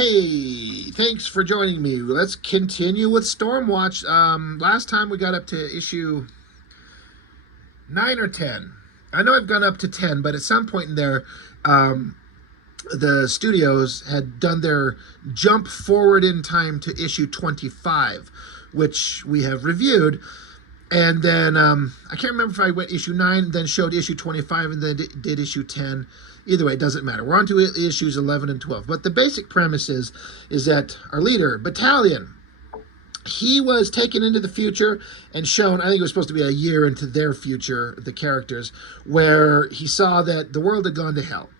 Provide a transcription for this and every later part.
Hey, thanks for joining me. Let's continue with Stormwatch. Last time we got up to issue 9 or 10. I know I've gone up to 10, but at some point in there, um, the studios had done their jump forward in time to issue 25, which we have reviewed. And then I can't remember if I went issue 9, then showed issue 25, and then did issue 10. Either way, it doesn't matter. We're on to issues 11 and 12. But the basic premise is that our leader, Battalion, he was taken into the future and shown, I think it was supposed to be a year into their future, the characters, where he saw that the world had gone to hell.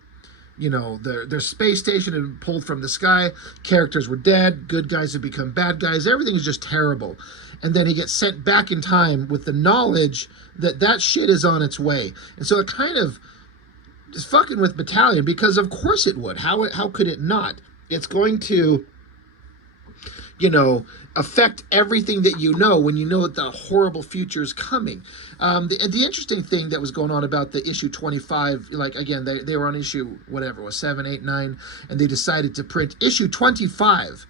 You know, their space station had been pulled from the sky, characters were dead, good guys had become bad guys, everything is just terrible. And then he gets sent back in time with the knowledge that that shit is on its way. And so it kind of is fucking with Battalion, because of course it would. How could it not? It's going to, affect everything that you know when you know that the horrible future is coming. The interesting thing that was going on about the issue 25, like, again, they were on issue, whatever it was, 7, 8, 9, and they decided to print issue 25.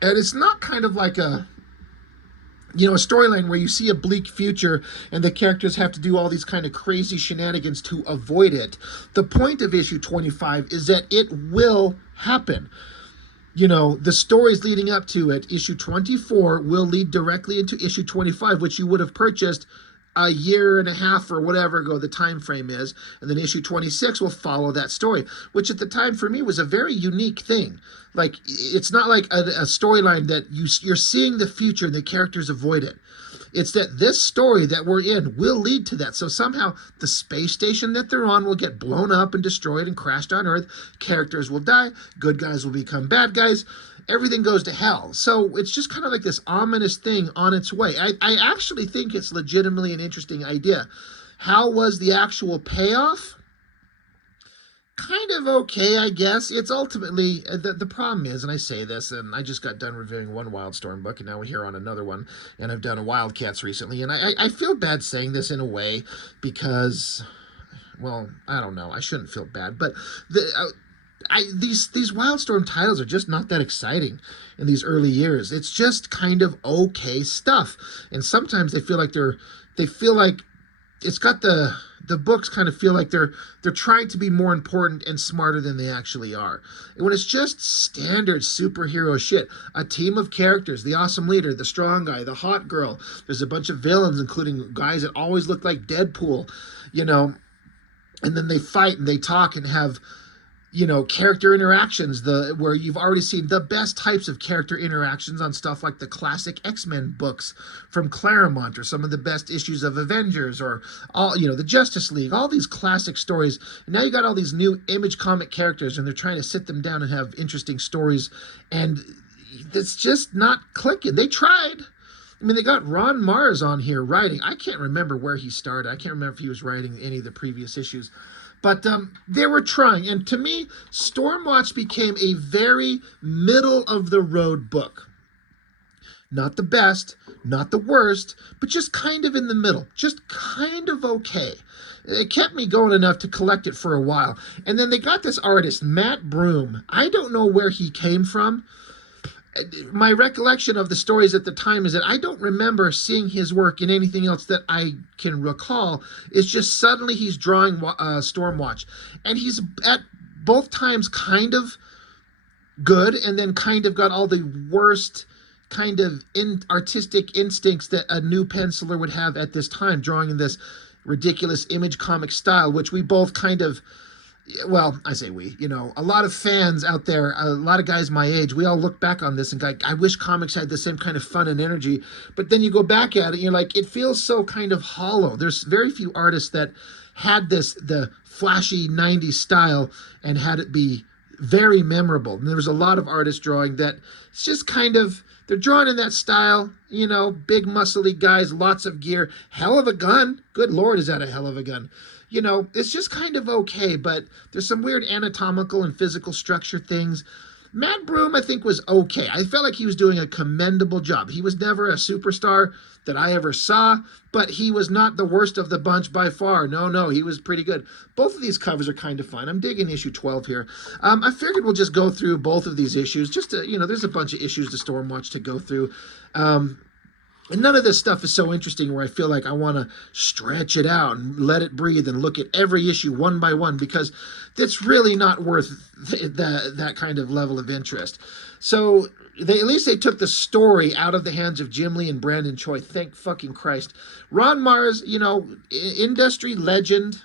And it's not kind of like a storyline where you see a bleak future and the characters have to do all these kind of crazy shenanigans to avoid it. The point of issue 25 is that it will happen. The stories leading up to it, issue 24 will lead directly into issue 25, which you would have purchased a year and a half or whatever ago the time frame is, and then issue 26 will follow that story, which at the time for me was a very unique thing. Like, it's not like a storyline that you're seeing the future and the characters avoid it. It's that this story that we're in will lead to that. So somehow the space station that they're on will get blown up and destroyed and crashed on Earth. Characters will die. Good guys will become bad guys. Everything goes to hell. So it's just kind of like this ominous thing on its way. I actually think it's legitimately an interesting idea. How was the actual payoff? Kind of okay, I guess. It's ultimately, the problem is, and I say this, and I just got done reviewing one Wildstorm book, and now we're here on another one, and I've done a Wildcats recently, and I feel bad saying this in a way, because, well, I don't know, I shouldn't feel bad, but these Wildstorm titles are just not that exciting in these early years. It's just kind of okay stuff, and sometimes they feel like it's got the books kind of feel like they're trying to be more important and smarter than they actually are. And when it's just standard superhero shit, a team of characters, the awesome leader, the strong guy, the hot girl, there's a bunch of villains, including guys that always look like Deadpool, and then they fight and they talk and have character interactions, where you've already seen the best types of character interactions on stuff like the classic X-Men books from Claremont, or some of the best issues of Avengers, or all, the Justice League, all these classic stories. And now you got all these new Image comic characters, and they're trying to sit them down and have interesting stories, and it's just not clicking. They tried. I mean, they got Ron Mars on here writing. I can't remember where he started. I can't remember if he was writing any of the previous issues. But they were trying. And to me, Stormwatch became a very middle-of-the-road book. Not the best, not the worst, but just kind of in the middle. Just kind of okay. It kept me going enough to collect it for a while. And then they got this artist, Matt Broome. I don't know where he came from. My recollection of the stories at the time is that I don't remember seeing his work in anything else that I can recall. It's just suddenly he's drawing Stormwatch. And he's at both times kind of good, and then kind of got all the worst kind of artistic instincts that a new penciler would have at this time, drawing in this ridiculous Image comic style, which we both kind of... Well, I say we, a lot of fans out there, a lot of guys my age, we all look back on this and go, I wish comics had the same kind of fun and energy. But then you go back at it and you're like, it feels so kind of hollow. There's very few artists that had the flashy 90s style and had it be very memorable. And there was a lot of artists drawing that it's just kind of, they're drawing in that style, big muscly guys, lots of gear, hell of a gun. Good Lord, is that a hell of a gun? It's just kind of okay, but there's some weird anatomical and physical structure things. Matt Broome, I think, was okay. I felt like he was doing a commendable job. He was never a superstar that I ever saw, but he was not the worst of the bunch by far. No, no, he was pretty good. Both of these covers are kind of fun. I'm digging issue 12 here. I figured we'll just go through both of these issues. Just to, there's a bunch of issues to Stormwatch to go through. And none of this stuff is so interesting where I feel like I want to stretch it out and let it breathe and look at every issue one by one, because it's really not worth that kind of level of interest. So at least they took the story out of the hands of Jim Lee and Brandon Choi. Thank fucking Christ. Ron Mars, industry legend.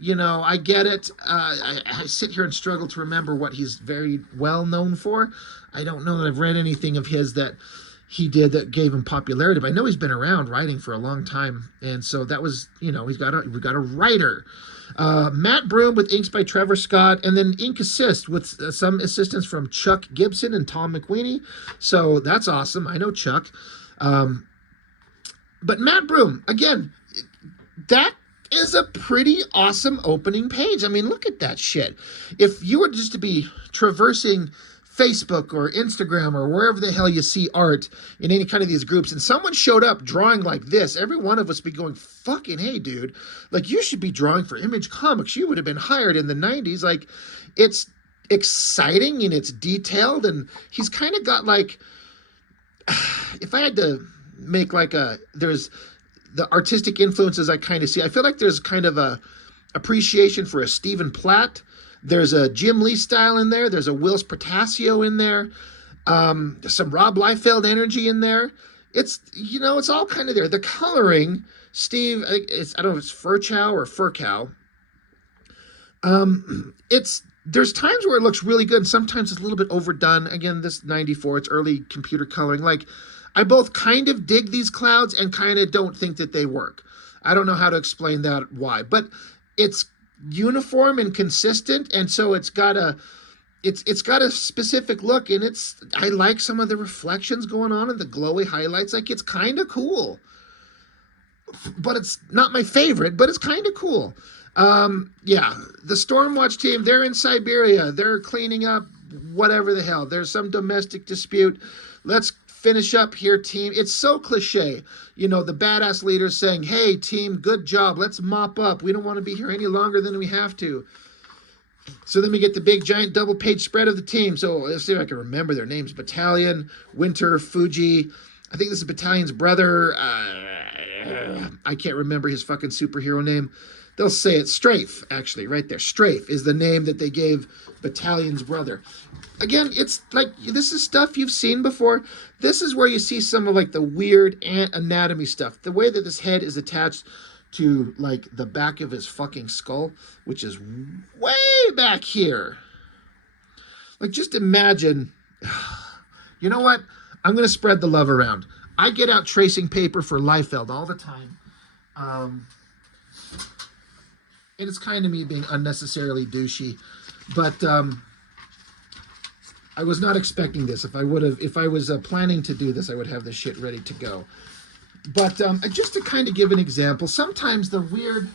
I get it. I sit here and struggle to remember what he's very well known for. I don't know that I've read anything of his that he did that gave him popularity, but I know he's been around writing for a long time, and so that was, we've got a writer. Matt Broome with inks by Trevor Scott, and then ink assist with some assistance from Chuck Gibson and Tom McWeeny. So that's awesome. I know Chuck. But Matt Broome, again, that is a pretty awesome opening page. I mean, look at that shit. If you were just to be traversing Facebook or Instagram or wherever the hell you see art in any kind of these groups, and someone showed up drawing like this, every one of us be going, fucking hey, dude, like, you should be drawing for Image Comics. You would have been hired in the 90s. Like, it's exciting and it's detailed, and he's kind of got like, if I had to make like there's the artistic influences I kind of see, I feel like there's kind of a appreciation for a Stephen Platt. There's a Jim Lee style in there. There's a Whilce Portacio in there. There's some Rob Liefeld energy in there. It's, it's all kind of there. The coloring, Steve, I don't know if it's Furchow or Furcow. There's times where it looks really good, and sometimes it's a little bit overdone. Again, this 94, it's early computer coloring. Like, I both kind of dig these clouds and kind of don't think that they work. I don't know how to explain that why, but it's uniform and consistent, and so it's got a specific look, and I like some of the reflections going on and the glowy highlights. Like, it's kind of cool, but it's not my favorite, but it's kind of cool. Yeah, the Stormwatch team, they're in Siberia, they're cleaning up whatever the hell, there's some domestic dispute. Let's finish up here, team. It's so cliche, the badass leader saying, hey team, good job, let's mop up, we don't want to be here any longer than we have to. So then we get the big giant double page spread of the team. So let's see if I can remember their names. Battalion, Winter, Fuji, I think this is Battalion's brother. I can't remember his fucking superhero name. They'll say it. Strafe, actually, right there. Strafe is the name that they gave Battalion's brother. Again, it's like, this is stuff you've seen before. This is where you see some of like the weird anatomy stuff. The way that this head is attached to like the back of his fucking skull, which is way back here. Like, just imagine, you know what? I'm going to spread the love around. I get out tracing paper for Liefeld all the time. And it's kind of me being unnecessarily douchey, but I was not expecting this. If I was planning to do this, I would have this shit ready to go. But just to kind of give an example, sometimes the weird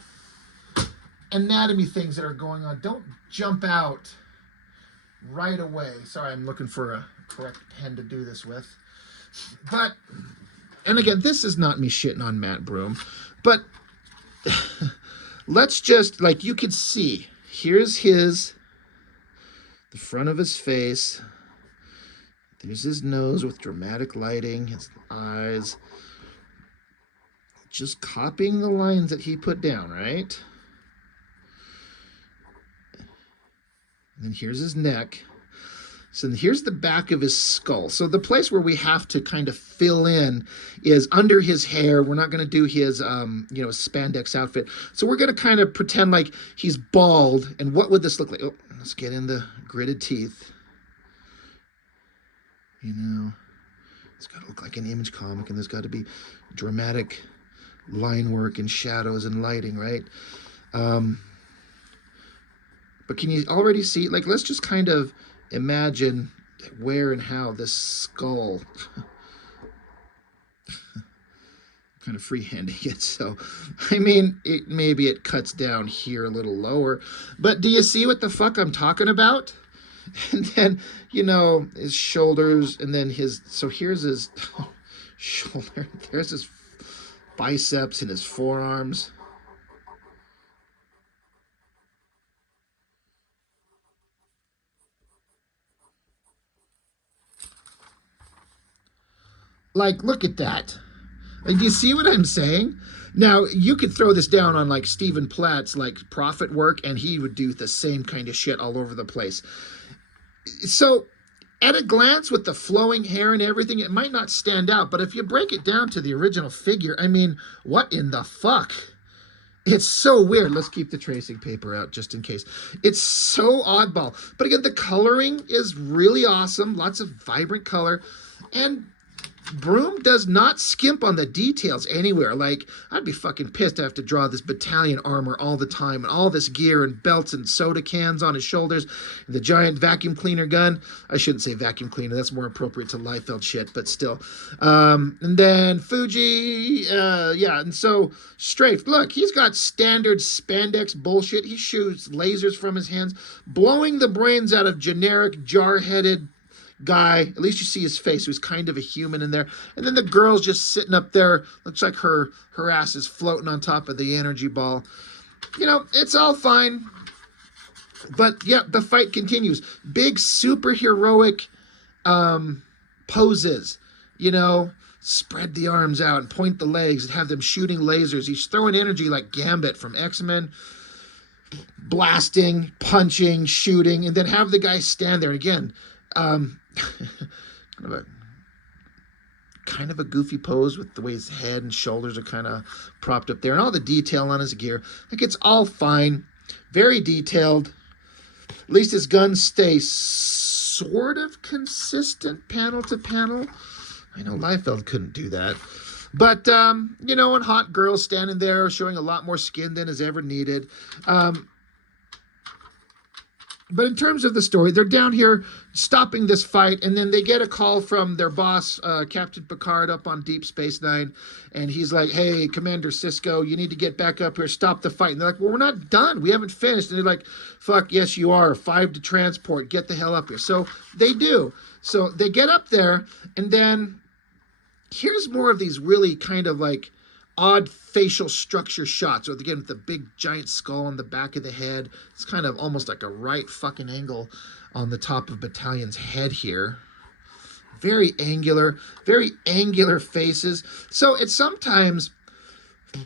anatomy things that are going on don't jump out right away. Sorry, I'm looking for a correct pen to do this with. But, and again, this is not me shitting on Matt Broome, but let's just, like, you could see, here's the front of his face. There's his nose with dramatic lighting, his eyes. Just copying the lines that he put down, right? And then here's his neck. So here's the back of his skull. So the place where we have to kind of fill in is under his hair. We're not going to do his, spandex outfit. So we're going to kind of pretend like he's bald. And what would this look like? Oh, let's get in the gritted teeth. It's got to look like an Image comic, and there's got to be dramatic line work and shadows and lighting, right? But can you already see, like, let's just kind of imagine where and how this skull kind of freehanding it. So, I mean, maybe it cuts down here a little lower, but do you see what the fuck I'm talking about? And then, his shoulders, and then so here's his shoulder. There's his biceps and his forearms. Like, look at that. Like, do you see what I'm saying? Now, you could throw this down on like Stephen Platt's like prophet work, and he would do the same kind of shit all over the place. So, at a glance, with the flowing hair and everything, it might not stand out, but if you break it down to the original figure, I mean, what in the fuck? It's so weird. Let's keep the tracing paper out just in case. It's so oddball. But again, the coloring is really awesome. Lots of vibrant color. And Broome does not skimp on the details anywhere. Like, I'd be fucking pissed to have to draw this battalion armor all the time, and all this gear and belts and soda cans on his shoulders, and the giant vacuum cleaner gun. I shouldn't say vacuum cleaner. That's more appropriate to Liefeld shit, but still. And then Fuji, and so Strafe, look, he's got standard spandex bullshit. He shoots lasers from his hands, blowing the brains out of generic jar-headed guy. At least you see his face, who's kind of a human in there. And then the girl's just sitting up there. Looks like her ass is floating on top of the energy ball. It's all fine. But yeah, the fight continues. Big superheroic poses. Spread the arms out and point the legs and have them shooting lasers. He's throwing energy like Gambit from X-Men. Blasting, punching, shooting, and then have the guy stand there. And again, kind of a goofy pose with the way his head and shoulders are kind of propped up there, and all the detail on his gear. Like, it's all fine, very detailed. At least his guns stay sort of consistent panel to panel. I know Liefeld couldn't do that. But, and hot girls standing there showing a lot more skin than is ever needed. But in terms of the story, they're down here stopping this fight, and then they get a call from their boss, Captain Picard, up on Deep Space Nine, and he's like, hey, Commander Sisko, you need to get back up here, stop the fight. And they're like, well, we're not done. We haven't finished. And they're like, fuck, yes, you are. 5 to transport. Get the hell up here. So they do. So they get up there, and then here's more of these really kind of like odd facial structure shots. So again, with the big giant skull on the back of the head, it's kind of almost like a right fucking angle on the top of Battalion's head here. Very angular faces. So it's sometimes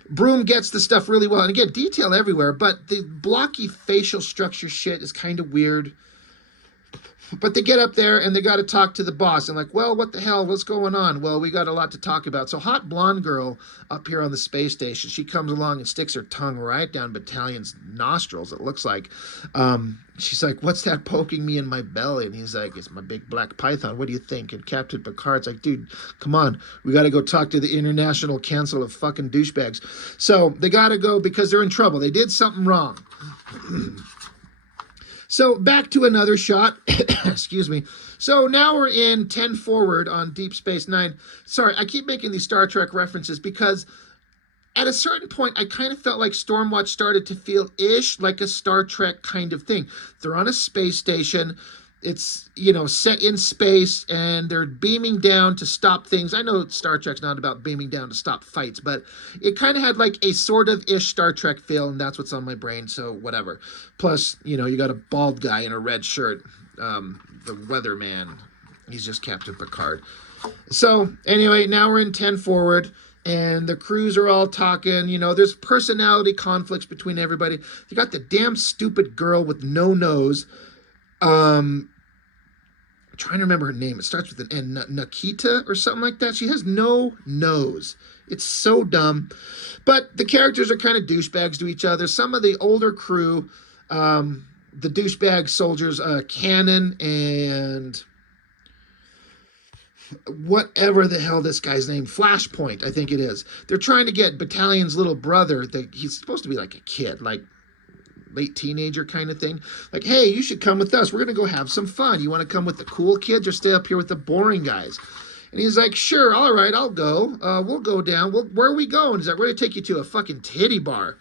Broome gets the stuff really well. And again, detail everywhere, but the blocky facial structure shit is kind of weird. But they get up there and they got to talk to the boss. And like, well, what the hell? What's going on? Well, we got a lot to talk about. So hot blonde girl up here on the space station, she comes along and sticks her tongue right down Battalion's nostrils, it looks like. She's like, what's that poking me in my belly? And he's like, it's my big black python. What do you think? And Captain Picard's like, dude, come on. We got to go talk to the International Council of fucking douchebags. So they got to go because they're in trouble. They did something wrong. So back to another shot. Excuse me. So now we're in 10 forward on Deep Space Nine. Sorry, I keep making these Star Trek references because at a certain point, I kind of felt like Stormwatch started to feel-ish like a Star Trek kind of thing. They're on a space station. It's, set in space, and they're beaming down to stop things. I know Star Trek's not about beaming down to stop fights, but it kind of had like a sort of-ish Star Trek feel, and that's what's on my brain, so whatever. Plus, you got a bald guy in a red shirt, the weatherman. He's just Captain Picard. So, anyway, now we're in 10 forward, and the crews are all talking. There's personality conflicts between everybody. You got the damn stupid girl with no nose. I'm trying to remember her name. It starts with an N, Nikita or something like that. She has no nose. It's so dumb. But the characters are kind of douchebags to each other. Some of the older crew, the douchebag soldiers, Cannon and whatever the hell this guy's name, Flashpoint, I think it is. They're trying to get Battalion's little brother, he's supposed to be like a kid, like late teenager kind of thing. Like, hey, you should come with us. We're going to go have some fun. You want to come with the cool kids or stay up here with the boring guys? And he's like, sure, all right, I'll go. We'll go down. Where are we going? He's like, we're going to take you to a fucking titty bar.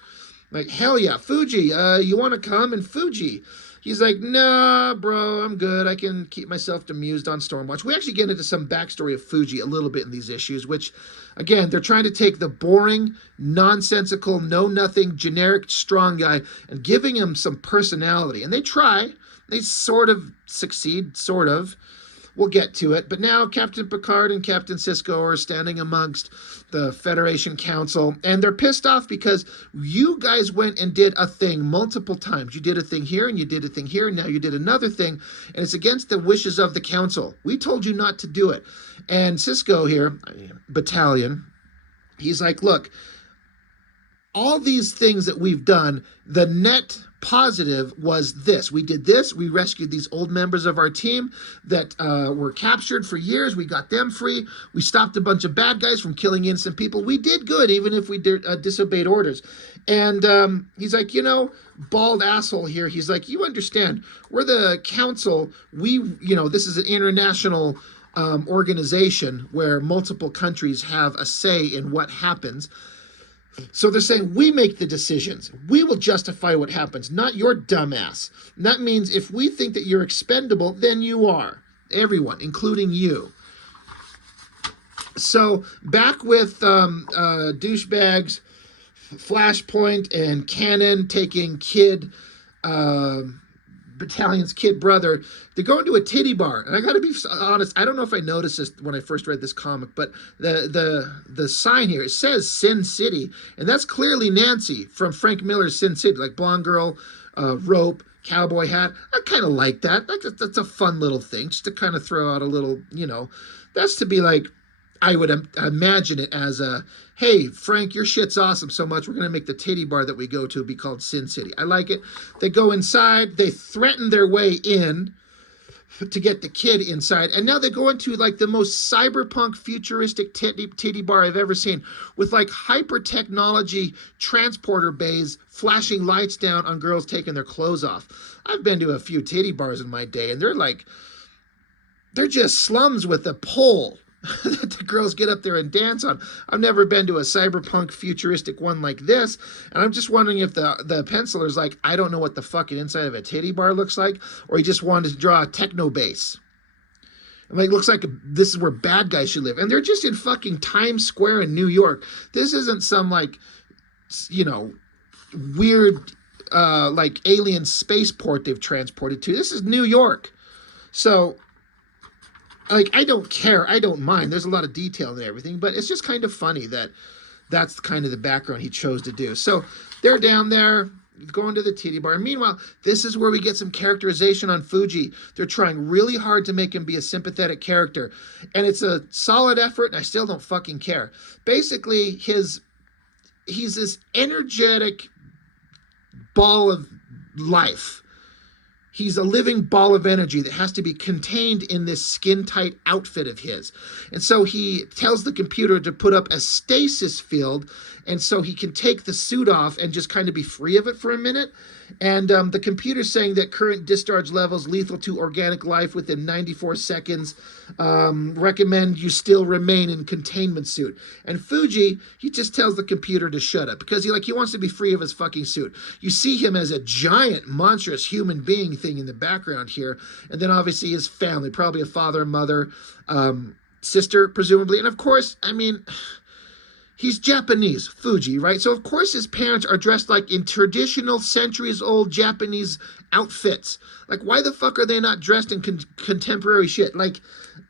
Like, hell yeah, Fuji, you want to come? And Fuji, He's like, nah, bro, I'm good. I can keep myself amused on Stormwatch. We actually get into some backstory of Fuji a little bit in these issues, which, again, they're trying to take the boring, nonsensical, know-nothing, generic strong guy and giving him some personality. And they try. They sort of succeed, sort of. We'll get to it. But now Captain Picard and Captain Sisko are standing amongst the Federation Council, and they're pissed off because you guys went and did a thing multiple times. You did a thing here, and you did a thing here, and now you did another thing, and it's against the wishes of the Council. We told you not to do it. And Sisko here, Battalion, he's like, look, all these things that we've done, the net positive was this. We did this. We rescued these old members of our team that were captured for years. We got them free. We stopped a bunch of bad guys from killing innocent people. We did good, even if we disobeyed orders. And he's like, bald asshole here. He's like, you understand, we're the Council. This is an international organization where multiple countries have a say in what happens. So they're saying, we make the decisions. We will justify what happens, not your dumbass. And that means if we think that you're expendable, then you are. Everyone, including you. So back with douchebags, Flashpoint and Cannon taking Battalion's kid brother, they're going to a titty bar. And I gotta be honest, I don't know if I noticed this when I first read this comic, but the sign here, it says Sin City, and that's clearly Nancy from Frank Miller's Sin City, like blonde girl, rope, cowboy hat. I kind of like that. That's a fun little thing, just to kind of throw out a little, that's to be like, I would imagine it as a, hey, Frank, your shit's awesome so much, we're going to make the titty bar that we go to be called Sin City. I like it. They go inside. They threaten their way in to get the kid inside. And now they go into like the most cyberpunk futuristic titty bar I've ever seen, with like hyper technology transporter bays flashing lights down on girls taking their clothes off. I've been to a few titty bars in my day, and they're just slums with a pole that the girls get up there and dance on. I've never been to a cyberpunk futuristic one like this, and I'm just wondering if the penciler's like, I don't know what the fucking inside of a titty bar looks like, or he just wanted to draw a techno bass. And it looks like this is where bad guys should live, and they're just in fucking Times Square in New York. This isn't some weird like alien spaceport they've transported to. This is New York. So I don't care. I don't mind. There's a lot of detail and everything, but it's just kind of funny that that's kind of the background he chose to do. So they're down there going to the titty bar. Meanwhile, this is where we get some characterization on Fuji. They're trying really hard to make him be a sympathetic character, and it's a solid effort, and I still don't fucking care. Basically, he's this energetic ball of life. He's a living ball of energy that has to be contained in this skin-tight outfit of his. And so he tells the computer to put up a stasis field, and so he can take the suit off and just kind of be free of it for a minute. And the computer's saying that current discharge levels lethal to organic life within 94 seconds. Recommend you still remain in containment suit. And Fuji, he just tells the computer to shut up because he wants to be free of his fucking suit. You see him as a giant, monstrous human being thing in the background here. And then obviously his family, probably a father, mother, sister, presumably. And of course, he's Japanese, Fuji, right? So, of course, his parents are dressed like in traditional, centuries-old Japanese outfits. Like, why the fuck are they not dressed in contemporary shit? Like,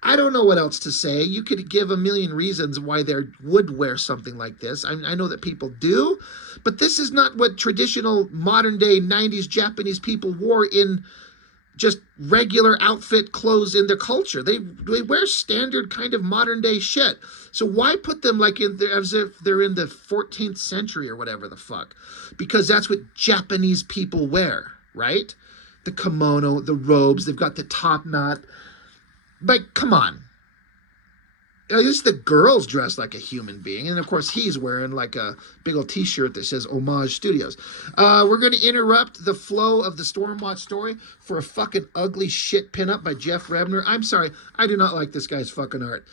I don't know what else to say. You could give a million reasons why they would wear something like this. I know that people do, but this is not what traditional, modern-day, 90s Japanese people wore in just regular outfit clothes in their culture. They wear standard kind of modern day shit. So why put them like as if they're in the 14th century or whatever the fuck? Because that's what Japanese people wear, right? The kimono, the robes, they've got the top knot. Like, come on. At least the girl's dressed like a human being. And, of course, he's wearing like a big old T-shirt that says Homage Studios. We're going to interrupt the flow of the Stormwatch story for a fucking ugly shit pinup by Jeff Rebner. I'm sorry. I do not like this guy's fucking art.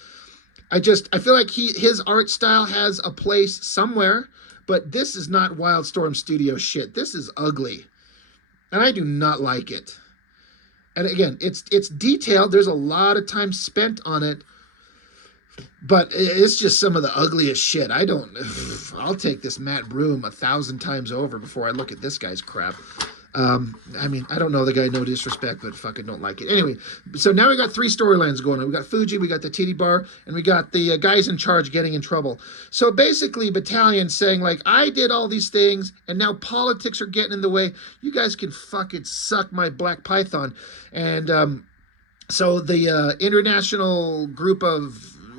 I feel like his art style has a place somewhere, but this is not Wildstorm Studio shit. This is ugly. and I do not like it. And again, it's detailed. There's a lot of time spent on it, but it's just some of the ugliest shit. I don't. I'll take this Matt Broome 1,000 times over before I look at this guy's crap. I mean, I don't know the guy, no disrespect, but fucking don't like it. Anyway, so now we got 3 storylines going on. We got Fuji, we got the titty bar, and we got the guys in charge getting in trouble. So basically, Battalion saying, like, I did all these things, and now politics are getting in the way. You guys can fucking suck my black python. And so the international group of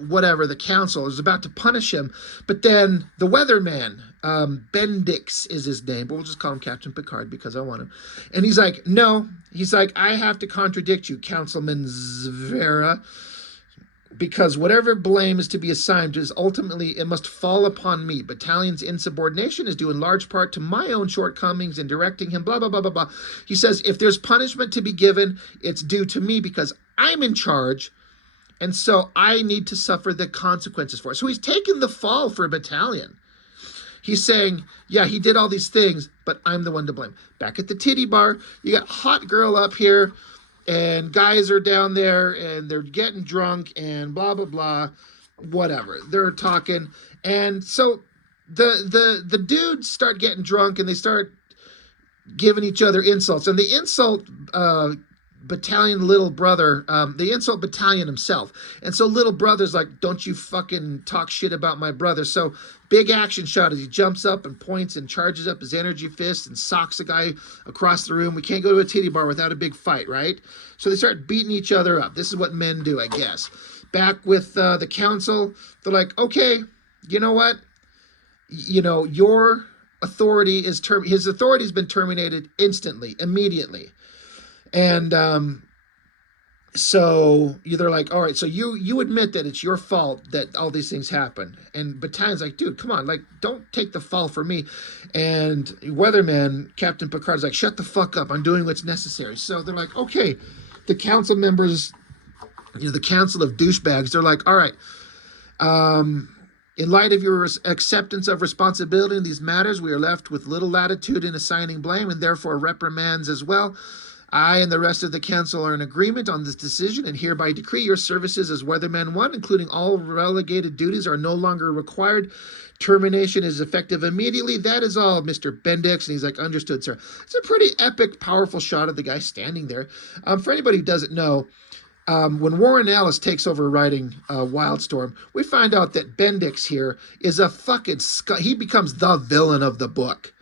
whatever, the council, is about to punish him. But then the weatherman, Bendix is his name, but we'll just call him Captain Picard because I want him. And he's like, no. He's like, I have to contradict you, Councilman Zvera, because whatever blame is to be assigned is ultimately, it must fall upon me. Battalion's insubordination is due in large part to my own shortcomings in directing him, blah, blah, blah, blah, blah. He says, if there's punishment to be given, it's due to me because I'm in charge. And so I need to suffer the consequences for it. So he's taking the fall for Battalion. He's saying, yeah, he did all these things, but I'm the one to blame. Back at the titty bar, you got hot girl up here, and guys are down there, and they're getting drunk, and blah, blah, blah, whatever. They're talking. And so the dudes start getting drunk, and they start giving each other insults. And the insult Battalion little brother, they insult Battalion himself. And so little brother's like, don't you fucking talk shit about my brother. So big action shot as he jumps up and points and charges up his energy fist and socks a guy across the room. We can't go to a titty bar without a big fight, right? So they start beating each other up. This is what men do, I guess. Back with the council, they're like, okay, you know what? You know, your authority is his authority has been terminated instantly, immediately. And so they're like, all right, so you admit that it's your fault that all these things happen. And Battalion's like, dude, come on, like, don't take the fall for me. And Weatherman, Captain Picard's like, shut the fuck up, I'm doing what's necessary. So they're like, okay, the council members, you know, the council of douchebags, they're like, all right, in light of your acceptance of responsibility in these matters, we are left with little latitude in assigning blame and therefore reprimands as well. I and the rest of the council are in agreement on this decision and hereby decree your services as Weatherman 1, including all relegated duties, are no longer required. Termination is effective immediately. That is all, Mr. Bendix. And he's like, understood, sir. It's a pretty epic, powerful shot of the guy standing there. For anybody who doesn't know, when Warren Ellis takes over writing Wildstorm, we find out that Bendix here is a fucking he becomes the villain of the book.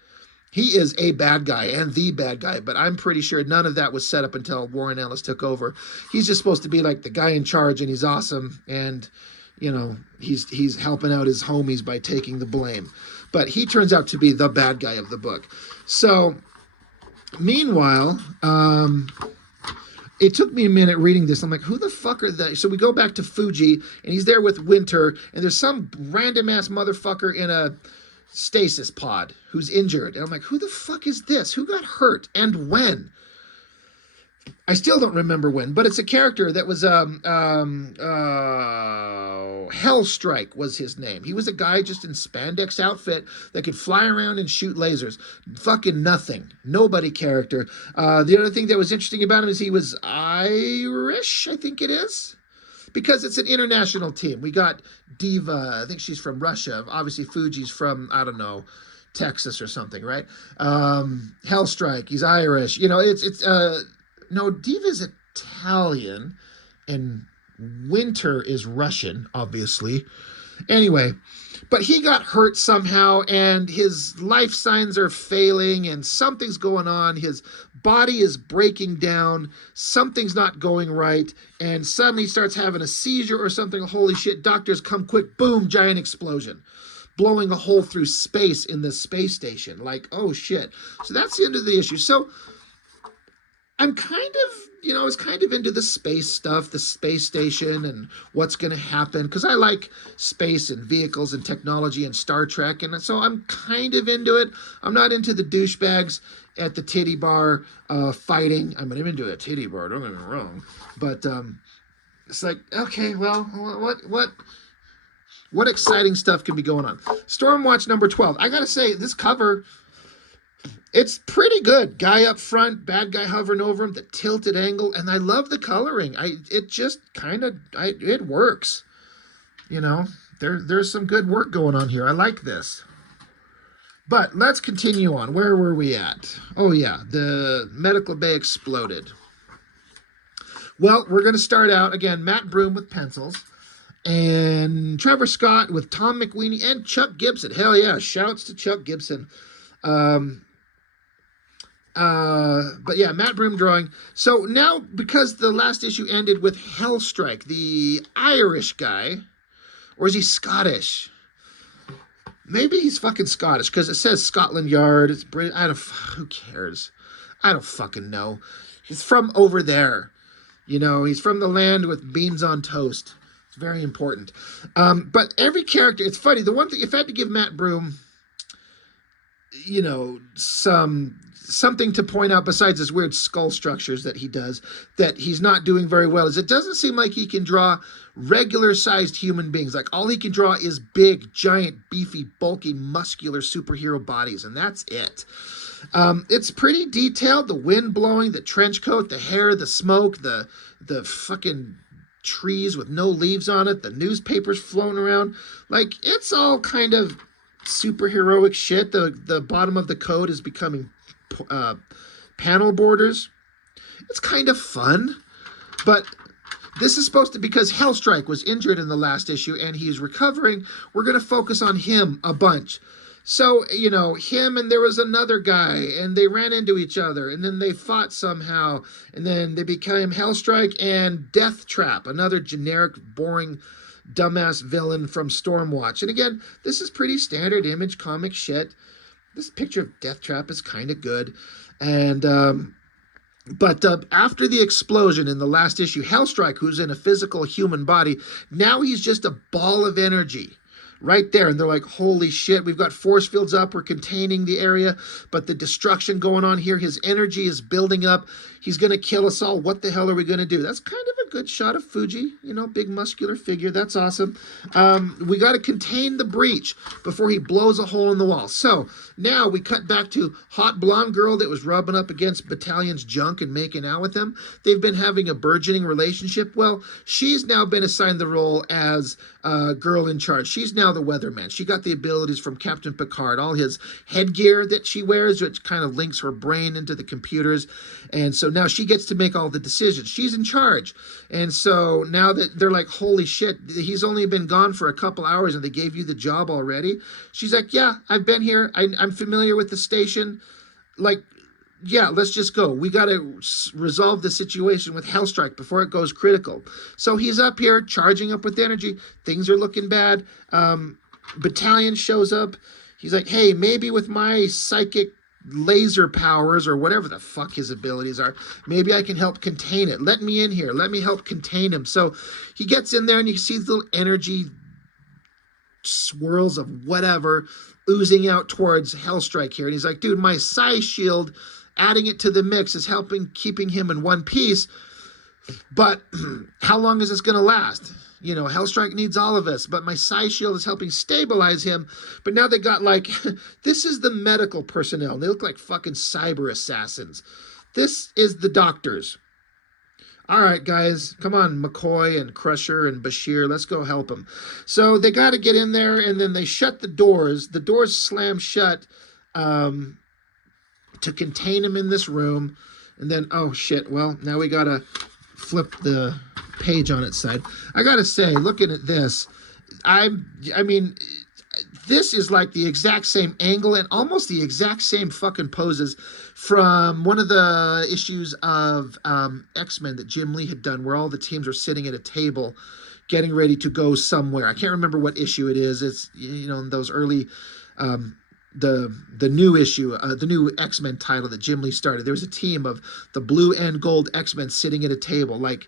He is a bad guy and the bad guy, but I'm pretty sure none of that was set up until Warren Ellis took over. He's just supposed to be like the guy in charge, and he's awesome, and you know, he's helping out his homies by taking the blame. But he turns out to be the bad guy of the book. So meanwhile, it took me a minute reading this. I'm like, who the fuck are they? So we go back to Fuji, and he's there with Winter, and there's some random ass motherfucker in a stasis pod who's injured. And I'm like, who the fuck is this? Who got hurt and when? I still don't remember when, but it's a character that was Hellstrike was his name. He was a guy just in spandex outfit that could fly around and shoot lasers. Fucking nothing. Nobody character. The other thing that was interesting about him is he was Irish, I think it is. Because it's an international team. We got Diva, I think she's from Russia. Obviously, Fuji's from, I don't know, Texas or something, right? Hellstrike, he's Irish. You know, no, Diva's Italian, and Winter is Russian, obviously. Anyway, but he got hurt somehow, and his life signs are failing, and something's going on. His body is breaking down. Something's not going right, and suddenly he starts having a seizure or something. Holy shit, doctors come quick. Boom, giant explosion, blowing a hole through space in the space station. Like, oh shit. So that's the end of the issue. So I'm kind of, you know, I was kind of into the space stuff, the space station and what's going to happen, because I like space and vehicles and technology and Star Trek, and so I'm kind of into it. I'm not into the douchebags at the titty bar fighting. I mean, I'm into a titty bar, don't get me wrong, but it's like, okay, well, what exciting stuff can be going on? Stormwatch number 12. I gotta say, this cover It's pretty good. Guy up front, bad guy hovering over him, the tilted angle, and I love the coloring. It just kind of it works. You know, there's some good work going on here. I like this. But let's continue on. Where were we at? Oh yeah, the medical bay exploded. Well, we're going to start out again. Matt Broome with pencils, and Trevor Scott with Tom McWeeny and Chuck Gibson. Hell yeah! Shouts to Chuck Gibson. Um, but yeah, Matt Broome drawing. So now, because the last issue ended with Hellstrike, the Irish guy, or is he Scottish? Maybe he's fucking Scottish because it says Scotland Yard. It's British. I don't. Who cares? I don't fucking know. He's from over there. You know, he's from the land with beans on toast. It's very important. But every character, it's funny. The one thing, if I had to give Matt Broome, you know, something to point out besides his weird skull structures that he does, that he's not doing very well, is it doesn't seem like he can draw regular sized human beings. Like all he can draw is big, giant, beefy, bulky, muscular superhero bodies, and that's it. It's pretty detailed. The wind blowing, the trench coat, the hair, the smoke, the fucking trees with no leaves on it, the newspapers floating around. Like, it's all kind of superheroic shit. The bottom of the coat is becoming panel borders. It's kind of fun, but this is supposed to, because Hellstrike was injured in the last issue and he's recovering, we're going to focus on him a bunch. So, you know, him and there was another guy, and they ran into each other, and then they fought somehow, and then they became Hellstrike and Death Trap, another generic, boring, dumbass villain from Stormwatch. And again, this is pretty standard Image comic shit. This picture of Death Trap is kind of good. And, but after the explosion in the last issue, Hellstrike, who's in a physical human body, now he's just a ball of energy. Right there, and they're like, holy shit, we've got force fields up, we're containing the area, but the destruction going on here, his energy is building up, he's going to kill us all, what the hell are we going to do? That's kind of a good shot of Fuji, you know, big muscular figure, that's awesome. We got to contain the breach before he blows a hole in the wall. So, now we cut back to hot blonde girl that was rubbing up against Battalion's junk and making out with him. They've been having a burgeoning relationship. Well, she's now been assigned the role as girl in charge. She's now the weatherman. She got the abilities from Captain Picard, all his headgear that she wears, which kind of links her brain into the computers. And so now she gets to make all the decisions. She's in charge. And so now that they're like, holy shit, he's only been gone for a couple hours and they gave you the job already. She's like, yeah, I've been here. I'm familiar with the station. Like, yeah, let's just go. We got to resolve the situation with Hellstrike before it goes critical. So he's up here charging up with energy. Things are looking bad. Battalion shows up. He's like, hey, maybe with my psychic laser powers or whatever the fuck his abilities are, maybe I can help contain it. Let me in here. Let me help contain him. So he gets in there and you see these little energy swirls of whatever oozing out towards Hellstrike here. And he's like, dude, my psi shield, adding it to the mix is helping keeping him in one piece. But how long is this going to last? You know, Hellstrike needs all of us, but my psi shield is helping stabilize him. But now they got like, this is the medical personnel. They look like fucking cyber assassins. This is the doctors. All right, guys, come on, McCoy and Crusher and Bashir, let's go help them. So they got to get in there, and then they shut the doors. The doors slam shut to contain him in this room. And then, oh, shit, well, now we got to flip the page on its side. I got to say, looking at this, I mean, this is like the exact same angle and almost the exact same fucking poses from one of the issues of X-Men that Jim Lee had done, where all the teams are sitting at a table getting ready to go somewhere. I can't remember what issue it is. It's, you know, in those early the new issue, the new X-Men title that Jim Lee started. There was a team of the blue and gold X-Men sitting at a table. Like,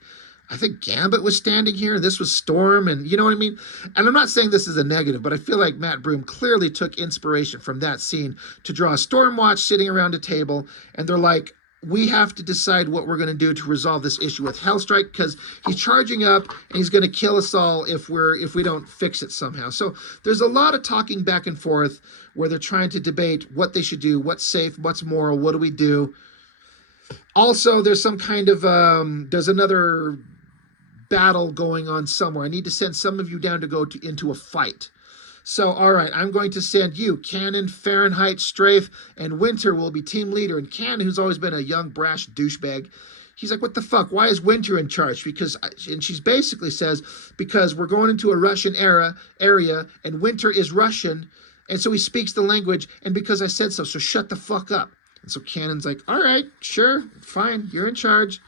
I think Gambit was standing here, and this was Storm, and you know what I mean? And I'm not saying this is a negative, but I feel like Matt Broome clearly took inspiration from that scene to draw Stormwatch sitting around a table, and they're like, we have to decide what we're going to do to resolve this issue with Hellstrike, because he's charging up and he's going to kill us all if we don't fix it somehow. So there's a lot of talking back and forth where they're trying to debate what they should do, what's safe, what's moral, what do we do. Also, there's some kind of there's another battle going on somewhere. I need to send some of you down to go into a fight. So, all right, I'm going to send you, Cannon, Fahrenheit, Strafe, and Winter will be team leader. And Cannon, who's always been a young, brash douchebag, he's like, what the fuck? Why is Winter in charge? And she basically says, because we're going into a Russian area, and Winter is Russian, and so he speaks the language, and because I said so shut the fuck up. And so Cannon's like, all right, sure, fine, you're in charge.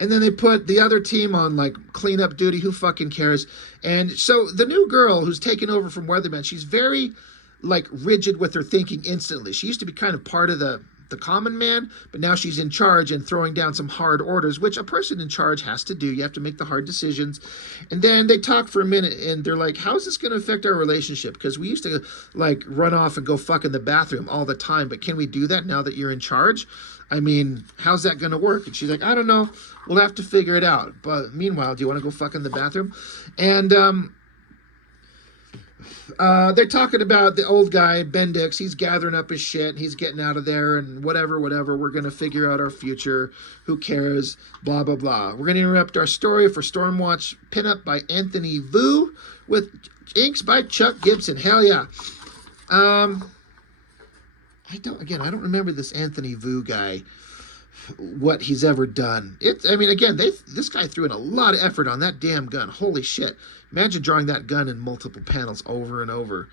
And then they put the other team on, like, cleanup duty. Who fucking cares? And so the new girl who's taken over from Weatherman, she's very, like, rigid with her thinking instantly. She used to be kind of part of the common man, but now she's in charge and throwing down some hard orders, which a person in charge has to do. You have to make the hard decisions. And then they talk for a minute, and they're like, how's this going to affect our relationship? Because we used to, like, run off and go fuck in the bathroom all the time, but can we do that now that you're in charge? I mean, how's that going to work? And she's like, I don't know. We'll have to figure it out. But meanwhile, do you want to go fuck in the bathroom? And they're talking about the old guy, Bendix. He's gathering up his shit. He's getting out of there and whatever. We're going to figure out our future. Who cares? Blah, blah, blah. We're going to interrupt our story for Stormwatch pinup by Anthony Vu with inks by Chuck Gibson. Hell yeah. I don't remember this Anthony Vu guy, what he's ever done. This guy threw in a lot of effort on that damn gun. Holy shit. Imagine drawing that gun in multiple panels over and over.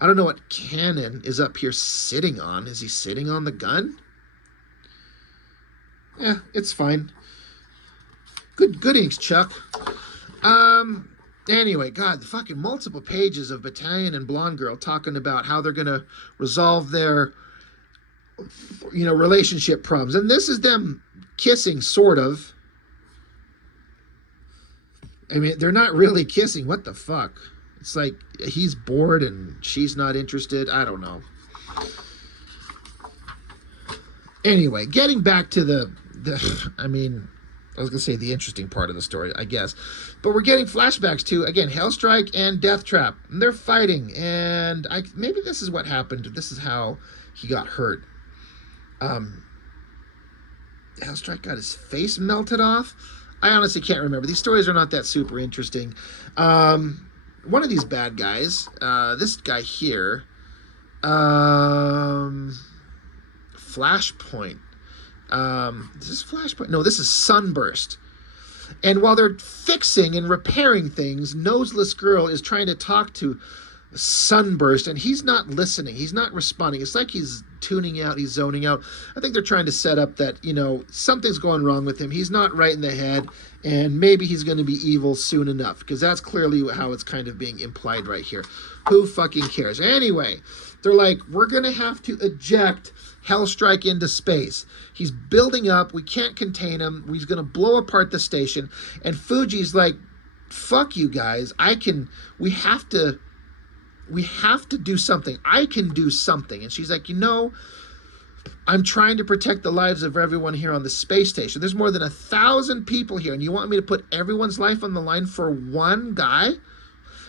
I don't know what Cannon is up here sitting on. Is he sitting on the gun? Yeah, it's fine. Good inks, Chuck. Anyway, God, the fucking multiple pages of Battalion and Blonde Girl talking about how they're going to resolve their relationship problems. And this is them kissing, sort of. I mean, they're not really kissing. What the fuck? It's like he's bored and she's not interested. I don't know. Anyway, getting back to the I was going to say the interesting part of the story, I guess. But we're getting flashbacks to, again, Hellstrike and Deathtrap. And they're fighting. And maybe this is what happened. This is how he got hurt. Hellstrike got his face melted off. I honestly can't remember. These stories are not that super interesting. One of these bad guys, this guy here, Flashpoint. Is this Flashpoint? No, this is Sunburst. And while they're fixing and repairing things, Noseless Girl is trying to talk to Sunburst, and he's not listening. He's not responding. It's like he's tuning out. He's zoning out. I think they're trying to set up that, something's going wrong with him. He's not right in the head, and maybe he's going to be evil soon enough, because that's clearly how it's kind of being implied right here. Who fucking cares? Anyway, they're like, we're going to have to eject Hellstrike into space. He's building up. We can't contain him. He's going to blow apart the station. And Fuji's like, fuck you guys. We have to do something. I can do something. And she's like, I'm trying to protect the lives of everyone here on the space station. There's more than 1,000 people here, and you want me to put everyone's life on the line for one guy?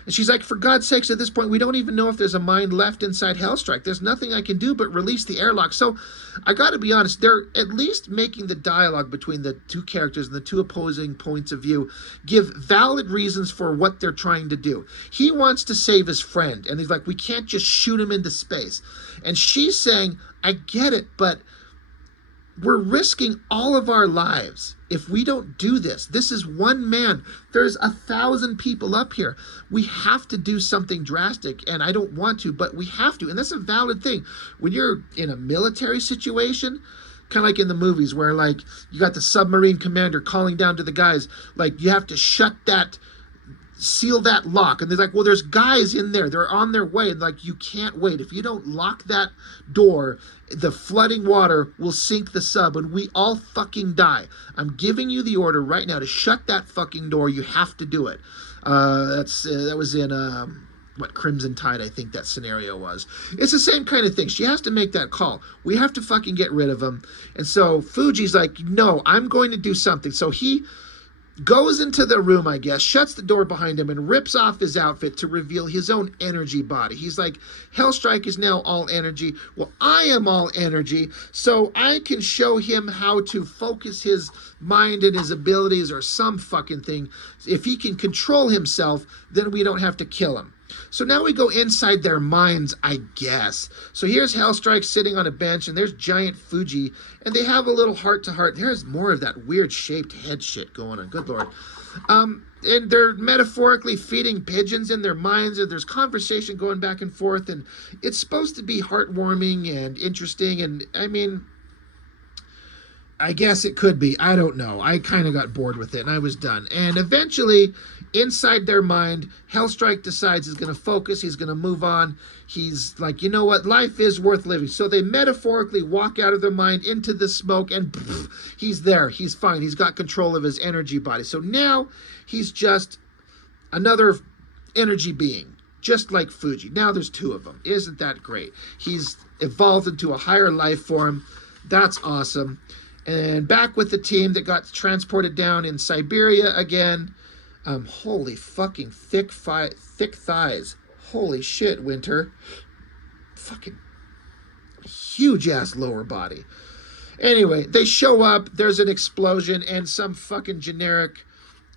And she's like, for God's sakes, at this point, we don't even know if there's a mind left inside Hellstrike. There's nothing I can do but release the airlock. So I got to be honest, they're at least making the dialogue between the two characters and the two opposing points of view give valid reasons for what they're trying to do. He wants to save his friend, and he's like, we can't just shoot him into space. And she's saying, I get it, but we're risking all of our lives if we don't do this. This is one man. There's 1,000 people up here. We have to do something drastic, and I don't want to, but we have to. And that's a valid thing. When you're in a military situation, kind of like in the movies where, like, you got the submarine commander calling down to the guys, like, you have to seal that lock. And they're like, well, there's guys in there. They're on their way. And like, you can't wait. If you don't lock that door, the flooding water will sink the sub and we all fucking die. I'm giving you the order right now to shut that fucking door. You have to do it. That was in Crimson Tide, I think that scenario was. It's the same kind of thing. She has to make that call. We have to fucking get rid of him. And so Fuji's like, no, I'm going to do something. So he goes into the room, I guess, shuts the door behind him, and rips off his outfit to reveal his own energy body. He's like, Hellstrike is now all energy. Well, I am all energy, so I can show him how to focus his mind and his abilities or some fucking thing. If he can control himself, then we don't have to kill him. So now we go inside their minds, I guess. So here's Hellstrike sitting on a bench, and there's giant Fuji, and they have a little heart-to-heart. There's more of that weird-shaped head shit going on. Good Lord. And they're metaphorically feeding pigeons in their minds, and there's conversation going back and forth, and it's supposed to be heartwarming and interesting, and, I mean, I guess it could be. I don't know. I kind of got bored with it, and I was done. And eventually, inside their mind, Hellstrike decides he's going to focus. He's going to move on. He's like, you know what? Life is worth living. So they metaphorically walk out of their mind into the smoke, and pff, he's there. He's fine. He's got control of his energy body. So now he's just another energy being, just like Fuji. Now there's two of them. Isn't that great? He's evolved into a higher life form. That's awesome. And back with the team that got transported down in Siberia again. Holy fucking thick thighs. Holy shit, Winter. Fucking huge ass lower body. Anyway, they show up, there's an explosion, and some fucking generic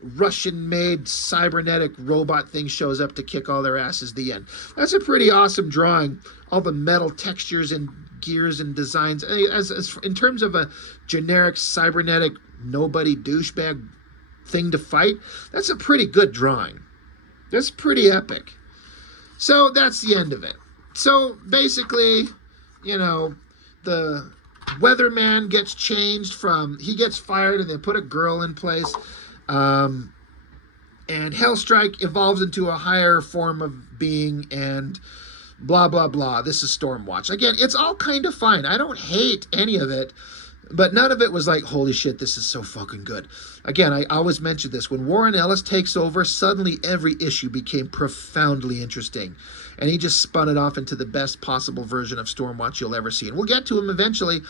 Russian-made cybernetic robot thing shows up to kick all their asses. The end. That's a pretty awesome drawing. All the metal textures and gears and designs. As in terms of a generic cybernetic nobody douchebag thing to fight, that's a pretty good drawing. That's pretty epic. So that's the end of it. So basically, you know, the weatherman gets changed from, he gets fired and they put a girl in place. And Hellstrike evolves into a higher form of being, and blah, blah, blah. This is Stormwatch. Again, it's all kind of fine. I don't hate any of it, but none of it was like, holy shit, this is so fucking good. Again, I always mention this. When Warren Ellis takes over, suddenly every issue became profoundly interesting. And he just spun it off into the best possible version of Stormwatch you'll ever see. And we'll get to him eventually.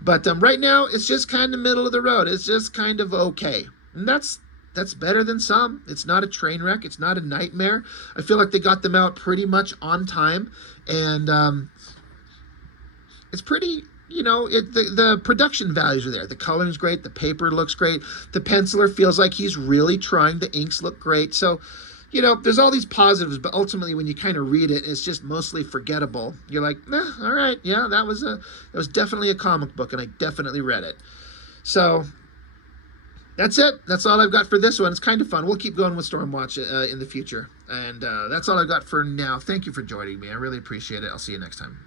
But right now, it's just kind of middle of the road. It's just kind of okay. And that's better than some. It's not a train wreck. It's not a nightmare. I feel like they got them out pretty much on time. And it's pretty, you know, the production values are there. The coloring's great. The paper looks great. The penciler feels like he's really trying. The inks look great. So, you know, there's all these positives, but ultimately when you kind of read it, it's just mostly forgettable. You're like, all right, yeah, that was definitely a comic book, and I definitely read it. So that's it. That's all I've got for this one. It's kind of fun. We'll keep going with Stormwatch in the future. And that's all I've got for now. Thank you for joining me. I really appreciate it. I'll see you next time.